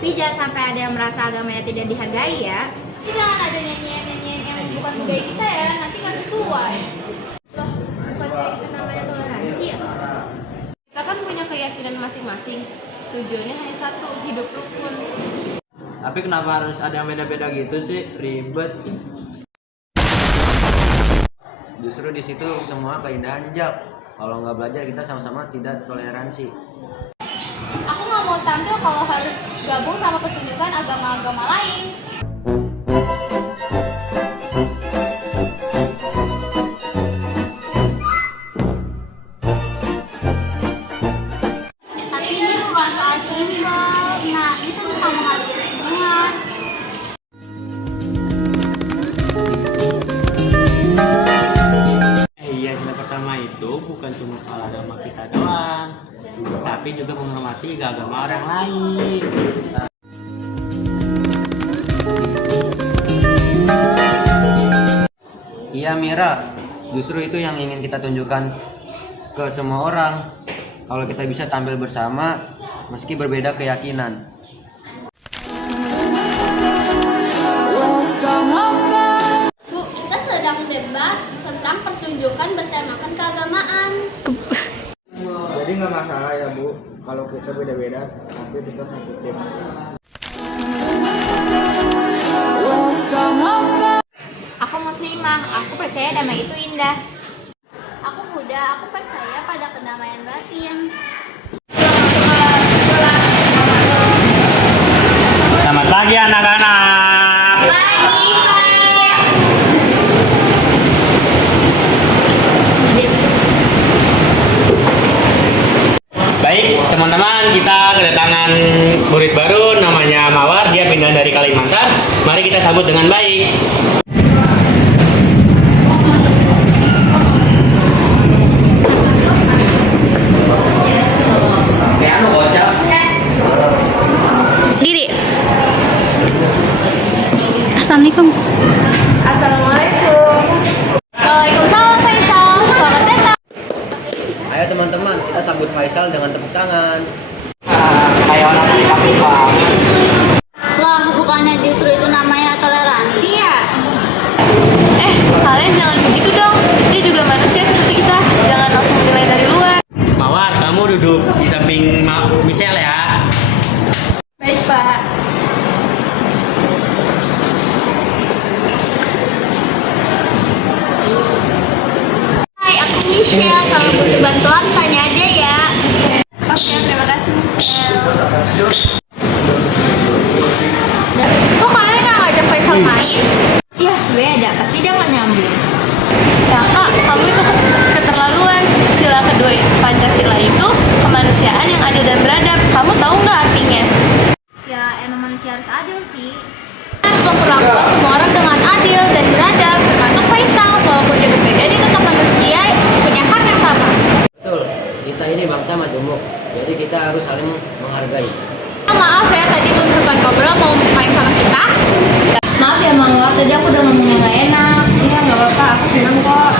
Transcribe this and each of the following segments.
Tapi jangan sampai ada yang merasa agamanya tidak dihargai ya. Tapi jangan ada nyanyian-nyanyian yang bukan budaya kita ya, nanti nggak sesuai. Loh, bukannya itu namanya toleransi ya? Kita kan punya keyakinan masing-masing. Tujuannya hanya satu, hidup rukun. Tapi kenapa harus ada yang beda-beda gitu sih? Ribet. Justru di situ semua keindahan Jak. Kalau nggak belajar kita sama-sama tidak toleransi. Aku nggak mau tampil kalau harus gabung sama pertunjukan agama-agama lain. Tapi ini bukan soal simbol. Nah, itu tentang menghargai semua. Iya, sila pertama itu bukan cuma soal agama kita doang, tapi juga menghormati agama orang lain. Iya Mira, justru itu yang ingin kita tunjukkan ke semua orang. Kalau kita bisa tampil bersama, meski berbeda keyakinan. Bu, kita sedang debat tentang pertunjukan bertemakan keagamaan. Jadi nggak masalah ya Bu, kalau kita beda-beda tapi tetap satu tim. Aku muslimah, aku percaya damai itu indah. Aku muda, aku percaya pada kedamaian batin. Selamat pagi anak-anak. Baik teman-teman, kita kedatangan murid baru namanya Mawar. Dia pindah dari Kalimantan. Mari kita sambut dengan baik. Sendiri. Assalamualaikum. Assalamualaikum. Waalaikumsalam Faisal, selamat datang. Ayo teman-teman, kita sambut Faisal dengan tepuk tangan. Kayak orang tapi banget. Lah, bukannya justru itu namanya toleransi ya? Kalian jangan begitu dong. Dia juga manusia seperti kita. Jangan langsung menilai dari luar. Mawar, kamu duduk di samping Michelle ya. Baik, Pak. Hai, aku Michelle. Kalau butuh bantuan, tanya aja ya. Oke, terima kasih, Michelle. Kok kalian nggak ngajak Faisal main? Yah, beda. Pasti dia nggak nyambung. Kakak, kamu itu keterlaluan. Sila kedua Pancasila itu kemanusiaan yang adil dan beradab. Kamu tahu nggak artinya? Ya, emang manusia harus adil sih. Harus memperlakukan semua orang dengan adil dan beradab, termasuk Faisal. Walaupun dia berbeda, dia tetap manusia, punya hak yang sama. Betul, kita ini bangsa majemuk, jadi kita harus saling menghargai. Maaf ya, tadi tuh sempat ngobrol mau main sama kita. Maaf ya Mawar, tadi aku udah ngomongnya nggak enak. Iya, nggak apa-apa. Aku senang kok.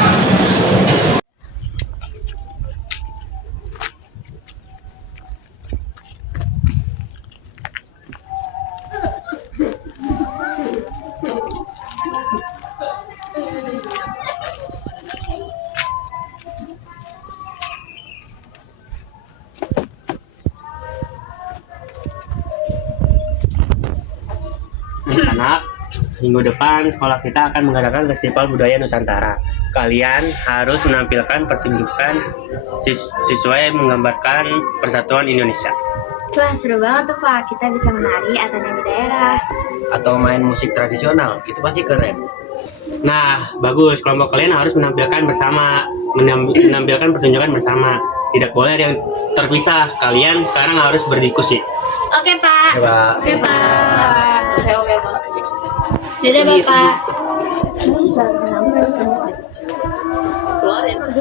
Anak, minggu depan sekolah kita akan mengadakan Festival Budaya Nusantara. Kalian harus menampilkan pertunjukan sesuai menggambarkan persatuan Indonesia. Wah, seru banget tuh Pak. Kita bisa menari atau nyanyi daerah. Atau main musik tradisional, itu pasti keren. Nah, bagus. Kelompok kalian harus menampilkan bersama, menampilkan pertunjukan bersama. Tidak boleh ada yang terpisah. Kalian sekarang harus berdiskusi. Oke Pak. Coba. Oke Pak. Oke. Dadah Bapak.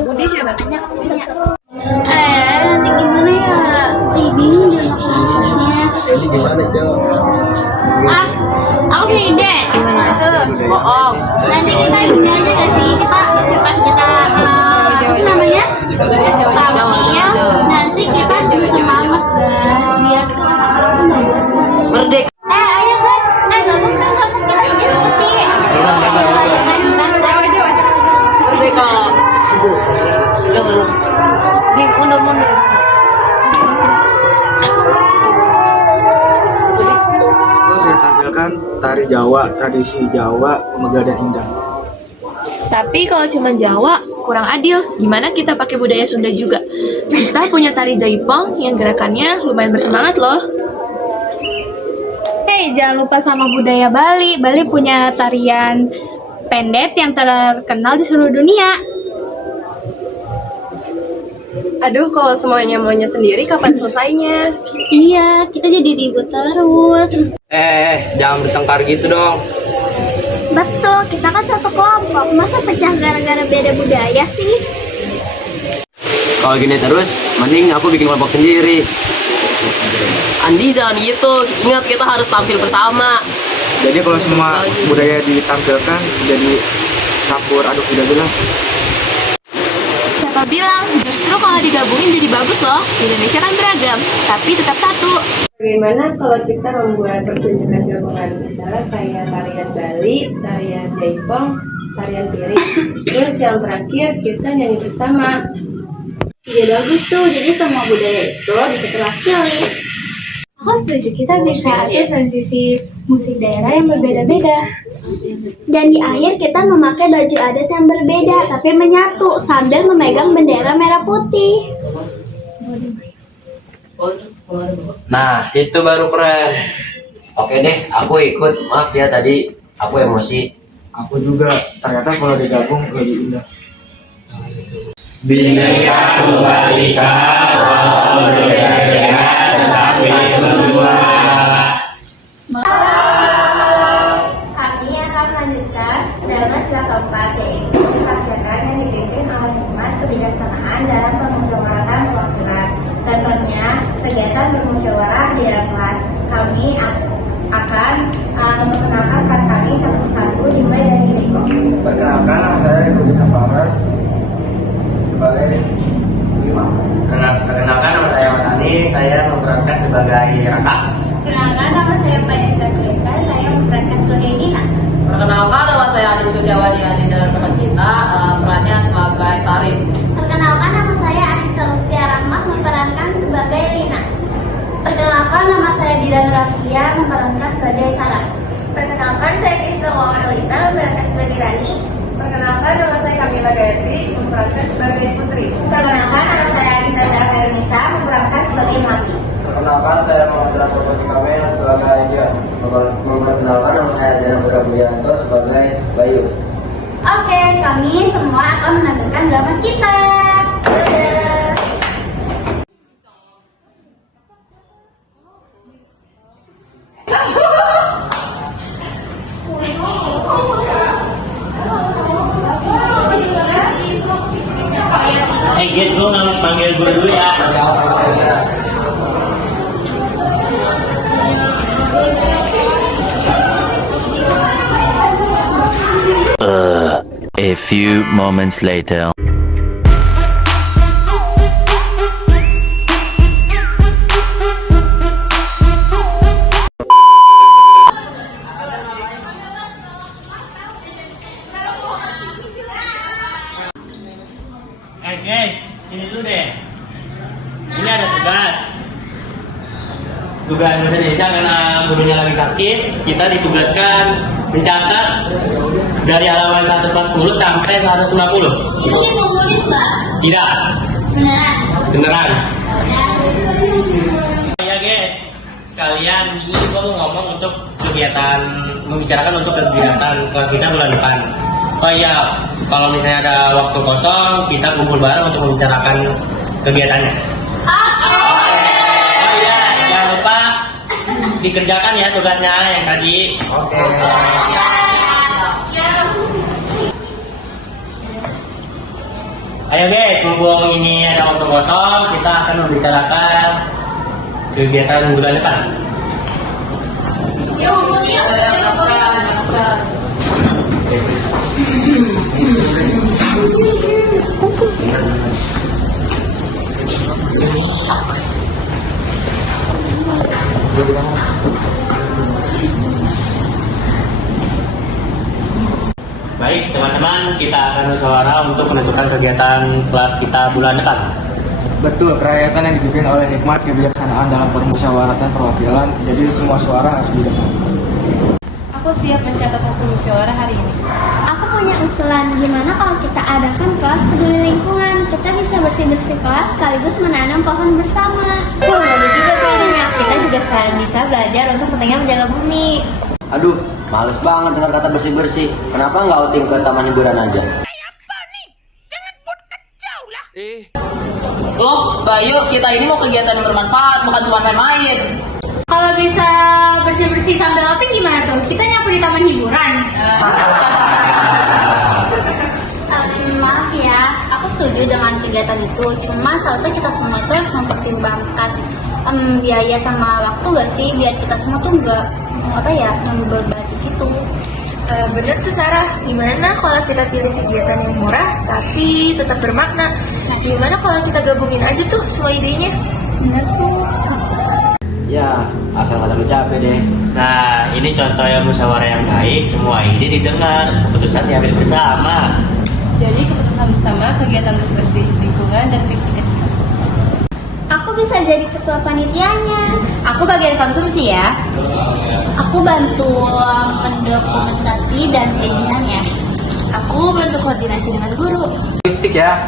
Budi siapa? Nanti gimana ya? Bingung deh makanannya. Jadi gimana Jo? Ah, aku punya ide. Gimana tuh? Bohong. Nanti kita ini aja gak sih? Kita apa namanya? Tampil. Nanti kita semangat guys, biar orang-orang tuh nggak bosan. tari Jawa, tradisi Jawa, megah dan indah. Tapi kalau cuma Jawa, kurang adil. Gimana kita pakai budaya Sunda juga? Kita punya tari Jaipong yang gerakannya lumayan bersemangat loh. Hei, jangan lupa sama budaya Bali. Bali punya tarian pendet yang terkenal di seluruh dunia. Aduh, kalau semuanya maunya sendiri, kapan selesainya? Iya, kita jadi ribut terus. Jangan bertengkar gitu dong. Betul, kita kan satu kelompok. Masa pecah gara-gara beda budaya sih? Kalau gini terus, mending aku bikin kelompok sendiri. Andi jangan gitu, ingat kita harus tampil bersama. Jadi kalau semua budaya ditampilkan jadi campur aduk tidak jelas. Siapa bilang? Justru kalau digabungin jadi bagus loh. Indonesia kan beragam, tapi tetap satu. Bagaimana kalau kita membuat pertunjukan gabungan, misalnya kayak tarian Bali, tarian Jaipong, tarian piring, terus yang terakhir kita nyanyi bersama. Ide bagus tuh, jadi semua budaya itu bisa terwakili. Aku setuju, kita bisa atur transisi musik daerah yang berbeda-beda. Dan di akhir kita memakai baju adat yang berbeda, tapi menyatu sambil memegang bendera merah putih. Nah, itu baru keren. Oke deh, aku ikut. Maaf ya tadi aku emosi. Aku juga, ternyata kalau digabung lebih indah. Bineka Tunggal Ika, walau berbeda-beda tetapi berdua. Kami akan melanjutkan drama sila keempat, yaitu kerakyatan yang dipimpin oleh hikmat kebijaksanaan dalam permusyawaratan perwakilan. Contohnya, kegiatan bermusyawarah di dalam kelas. Kami akan memperkenalkan peran kami satu persatu dimulai dari Riko. Perkenalkan, nama saya Riko Safaras sebagai imam. Perkenalkan, nama saya Mas Ani, saya memerankan sebagai Raka. Perkenalkan, nama saya Pak Esra Kulica, saya memerankan sebagai Nina. Perkenalkan, nama saya Adis Kuciawadi Adi dalam teman cinta, perannya sebagai Tarif. Perkenalkan, nama saya Anissa Lustia Rahmat, memerankan sebagai Lina. Perkenalkan, nama saya Dilan Rafia, memerankan sebagai Sarah. Perkenalkan, saya Kisra Wawanolita, memerankan sebagai Rani. Perkenalkan, nama saya Kamila Gayatri, memerankan sebagai Putri. Perkenalkan, nama saya Anissa Zara Fernisa, memerankan sebagai Mati. Perkenalkan, saya Muhammad Rafi Kamil sebagai Dia. Perkenalkan, nama saya Jana Putra Budianto sebagai Bayu. Oke, kami semua akan menampilkan drama kita. Dadah. Guys, gue nggak panggil gue dulu ya. A few moments later. Guys, ini dulu deh. Ini ada tugas. Tugas bahasa Indonesia karena gurunya lagi sakit, kita ditugaskan mencatat dari halaman 140 sampai 150. Tidak. Beneran. Ya guys, kalian ini gua mau ngomong untuk kegiatan, membicarakan untuk kegiatan kelas kita bulan depan. Oh iya, kalau misalnya ada waktu kosong, kita kumpul bareng untuk membicarakan kegiatannya. Oh iya, jangan lupa dikerjakan ya tugasnya yang tadi. Oke. Ayo guys, mumpung ini ada waktu kosong, kita akan membicarakan kegiatan bulan depan. Baik teman-teman, kita akan musyawarah untuk menentukan kegiatan kelas kita bulan depan. Betul, kerakyatan yang dipimpin oleh hikmat kebijaksanaan dalam permusyawaratan perwakilan, jadi semua suara harus didengar. Aku siap mencatat hasil musyawarah hari ini. Aku punya usulan, gimana kalau kita adakan kelas peduli lingkungan? Kita bisa bersih-bersih kelas sekaligus menanam pohon bersama. Bagus juga kayaknya. Kita juga sekarang bisa belajar untuk pentingnya menjaga bumi. Aduh, males banget dengar kata bersih-bersih. Kenapa nggak outing ke taman hiburan aja? Loh, Bayu, kita ini mau kegiatan yang bermanfaat, bukan cuma main-main. Kalau bisa bersih-bersih sambil outing gimana tuh? Kita nyapu di taman hiburan. Maaf ya, aku setuju dengan kegiatan itu. Cuma seharusnya kita semua tuh harus mempertimbangkan biaya sama waktu gak sih? Biar kita semua tuh nggak membebani gitu. Bener tuh Sarah, gimana kalau kita pilih kegiatan yang murah tapi tetap bermakna? Gimana kalau kita gabungin aja tuh semua idenya? Bener tuh. Ya, asal nggak terlalu capek deh. Nah, ini contoh yang musyawarah yang baik, semua ide didengar, keputusan diambil bersama. Jadi keputusan bersama kegiatan bersih-bersih lingkungan dan piknik kecil. Aku bisa jadi ketua panitianya. Aku bagian konsumsi ya. Aku bantu mendokumentasi dan perizinannya. Aku bantu koordinasi dengan guru. Logistik ya.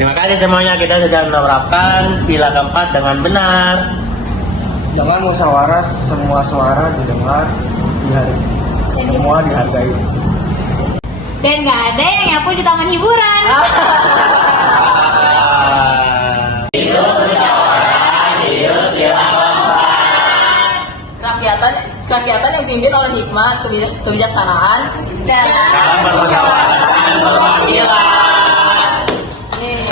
Terima kasih semuanya, kita sudah menerapkan sila keempat dengan benar. Dengan musyawarah semua suara didengar, semua dihargai. Dan nggak ada yang nyapu di taman hiburan. Kerakyatan yang dipimpin oleh hikmah, kebijaksanaan, Dalam permusyawaratan perwakilan. Nih.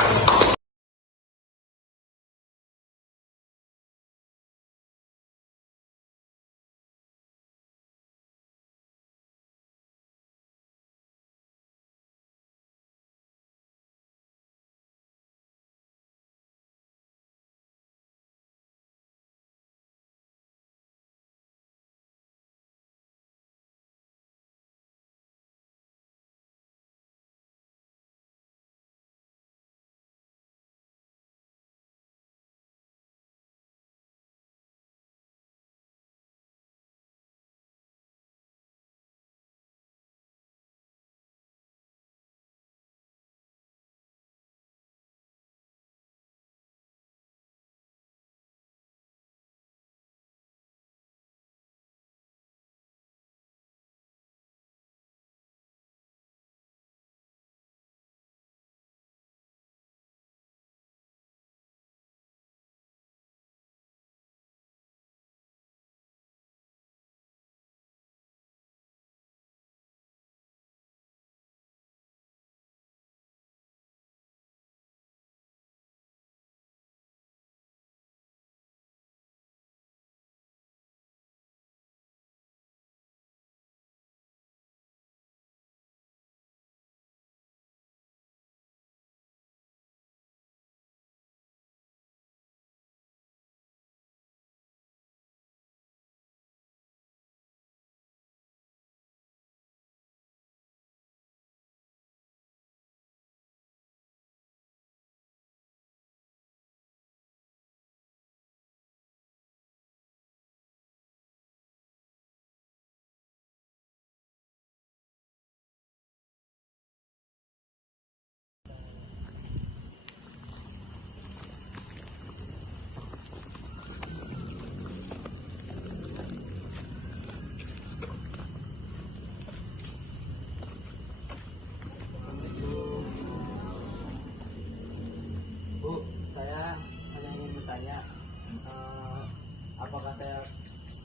Apakah saya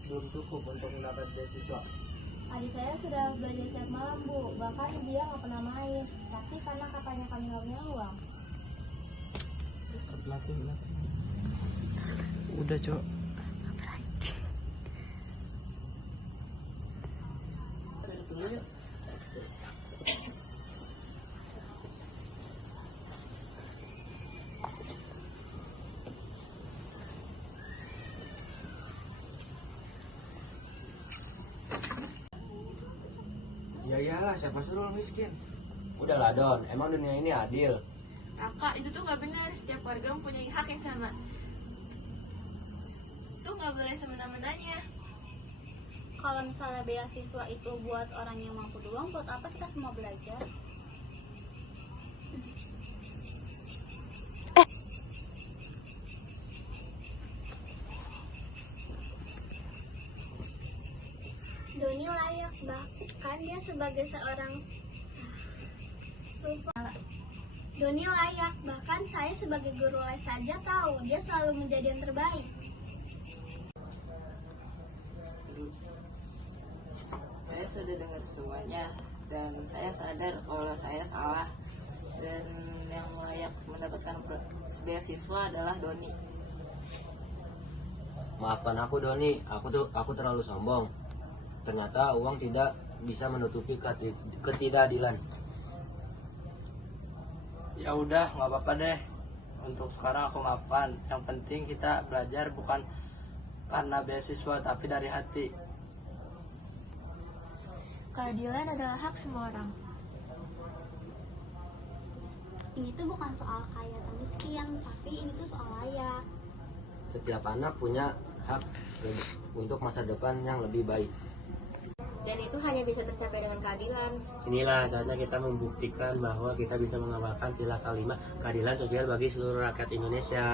belum cukup untuk mendapat beasiswa? Adik saya sudah belajar setiap malam, Bu. Bahkan dia nggak pernah main. Tapi karena katanya kami nggak punya uang. Udah, Cok. Ya iyalah, siapa suruh miskin? Udahlah Don, emang dunia ini adil. Kakak, itu tuh nggak benar. Setiap warga mempunyai hak yang sama. Tuh nggak boleh semena-menanya. Kalau misalnya beasiswa itu buat orang yang mampu doang, buat apa kita semua belajar? Doni layak, bahkan dia sebagai seorang Doni layak, bahkan saya sebagai guru les saja tahu dia selalu menjadi yang terbaik. Saya sudah dengar semuanya dan saya sadar kalau saya salah, dan yang layak mendapatkan beasiswa adalah Doni. Maafkan aku Doni, aku terlalu sombong. Ternyata uang tidak bisa menutupi ketidakadilan. Ya udah, nggak apa-apa deh. Untuk sekarang aku maafkan. Yang penting kita belajar bukan karena beasiswa tapi dari hati. Keadilan adalah hak semua orang. Ini tuh bukan soal kaya atau miskin, tapi ini tuh soal layak. Setiap anak punya hak untuk masa depan yang lebih baik. Dan itu hanya bisa tercapai dengan keadilan. Inilah saatnya kita membuktikan bahwa kita bisa mengamalkan sila kelima keadilan sosial bagi seluruh rakyat Indonesia.